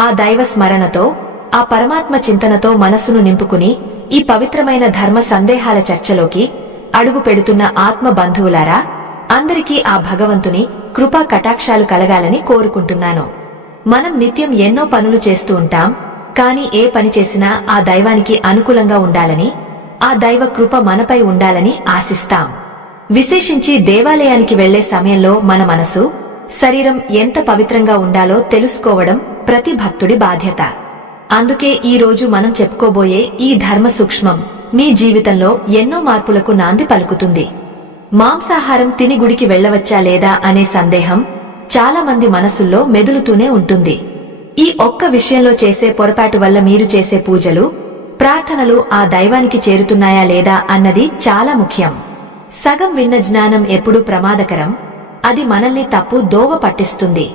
ఆ దైవ స్మరణతో, ఆ పరమాత్మ చింతనతో మనసును నింపుకుని ఈ పవిత్రమైన ధర్మ సందేహాల చర్చలోకి అడుగు పెడుతున్న ఆత్మ బంధువులారా, అందరికీ ఆ భగవంతుని కృపా కటాక్షాలు కలగాలని కోరుకుంటున్నాను. మనం నిత్యం ఎన్నో పనులు చేస్తూ ఉంటాం. కాని ఏ పని చేసినా ఆ దైవానికి అనుకూలంగా ఉండాలని, ఆ దైవ కృప మనపై ఉండాలని ఆశిస్తాం. విశేషించి దేవాలయానికి వెళ్లే సమయంలో మన మనసు, శరీరం ఎంత పవిత్రంగా ఉండాలో తెలుసుకోవడం ప్రతి భక్తుడి బాధ్యత. అందుకే ఈ రోజు మనం చెప్పుకోబోయే ఈ ధర్మ సూక్ష్మం మీ జీవితంలో ఎన్నో మార్పులకు నాంది పలుకుతుంది. మాంసాహారం తిని గుడికి వెళ్లవచ్చా లేదా అనే సందేహం చాలా మంది మనసుల్లో మెదులుతూనే ఉంటుంది. ఈ ఒక్క విషయంలో చేసే పొరపాటు వల్ల మీరు చేసే పూజలు, ప్రార్థనలు ఆ దైవానికి చేరుతున్నాయా లేదా అన్నది చాలా ముఖ్యం. సగం విన్న జ్ఞానం ఎప్పుడూ ప్రమాదకరం. అది మనల్ని తప్పు దోవ పట్టిస్తుంది.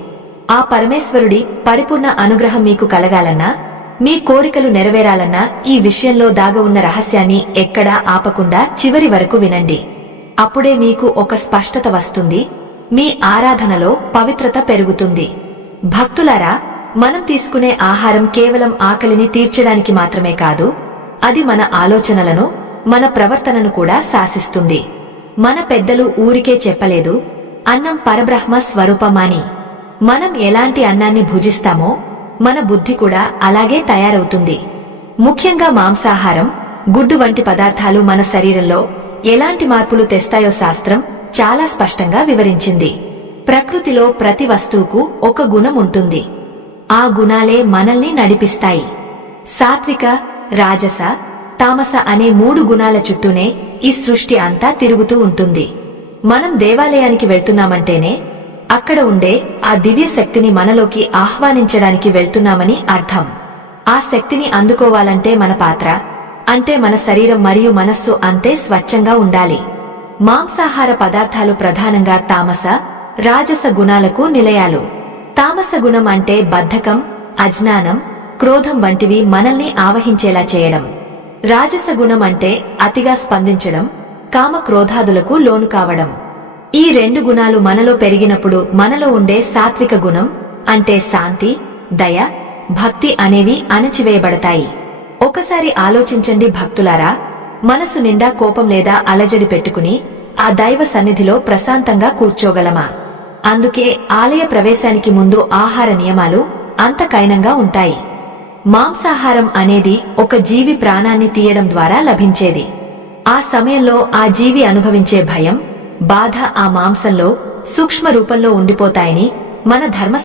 ఆ పరమేశ్వరుడి పరిపూర్ణ అనుగ్రహం మీకు కలగాలన్నా, మీ కోరికలు నెరవేరాలన్నా ఈ విషయంలో దాగ ఉన్న రహస్యాన్ని ఎక్కడా ఆపకుండా చివరి వరకు వినండి. అప్పుడే మీకు ఒక స్పష్టత వస్తుంది. మీ ఆరాధనలో పవిత్రత పెరుగుతుంది. భక్తులారా, మనం తీసుకునే ఆహారం కేవలం ఆకలిని తీర్చడానికి మాత్రమే కాదు, అది మన ఆలోచనలను, మన ప్రవర్తనను కూడా శాసిస్తుంది. మన పెద్దలు ఊరికే చెప్పలేదు, అన్నం పరబ్రహ్మ స్వరూపమాని. మనం ఎలాంటి అన్నాన్ని భుజిస్తామో మన బుద్ధి కూడా అలాగే తయారవుతుంది. ముఖ్యంగా మాంసాహారం, గుడ్డు వంటి పదార్థాలు మన శరీరంలో ఎలాంటి మార్పులు తెస్తాయో శాస్త్రం చాలా స్పష్టంగా వివరించింది. ప్రకృతిలో ప్రతి వస్తువుకు ఒక గుణం ఉంటుంది. ఆ గుణాలే మనల్ని నడిపిస్తాయి. సాత్విక, రాజస, తామస అనే 3 గుణాల చుట్టూనే ఈ సృష్టి అంతా తిరుగుతూ ఉంటుంది. మనం దేవాలయానికి వెళ్తున్నామంటేనే అక్కడ ఉండే ఆ దివ్య శక్తిని మనలోకి ఆహ్వానించడానికి వెళ్తున్నామని అర్థం. ఆ శక్తిని అందుకోవాలంటే మన పాత్ర, అంటే మన శరీరం మరియు మనస్సు అంతే స్వచ్ఛంగా ఉండాలి. మాంసాహార పదార్థాలు ప్రధానంగా తామస, రాజస గుణాలకు నిలయాలు. తామస గుణం అంటే బద్ధకం, అజ్ఞానం, క్రోధం వంటివి మనల్ని ఆవహించేలా చేయడం. రాజస గుణం అంటే అతిగా స్పందించడం, కామ క్రోధాదులకు లోను కావడం. ఈ 2 గుణాలు మనలో పెరిగినప్పుడు మనలో ఉండే సాత్విక గుణం అంటే శాంతి, దయ, భక్తి అనేవి అణచివేయబడతాయి. ఒకసారి ఆలోచించండి భక్తులారా, మనసు నిండా కోపం లేదా అలజడి పెట్టుకుని ఆ దైవ సన్నిధిలో ప్రశాంతంగా కూర్చోగలమా? అందుకే ఆలయ ప్రవేశానికి ముందు ఆహార నియమాలు అంత కఠినంగా ఉంటాయి. మాంసాహారం అనేది ఒక జీవి ప్రాణాన్ని తీయడం ద్వారా లభించేది. ఆ సమయంలో ఆ జీవి అనుభవించే భయం, బాధ ఆ మాంసంలో సూక్ష్మ రూపంలో ఉండిపోతాయని మన ధర్మ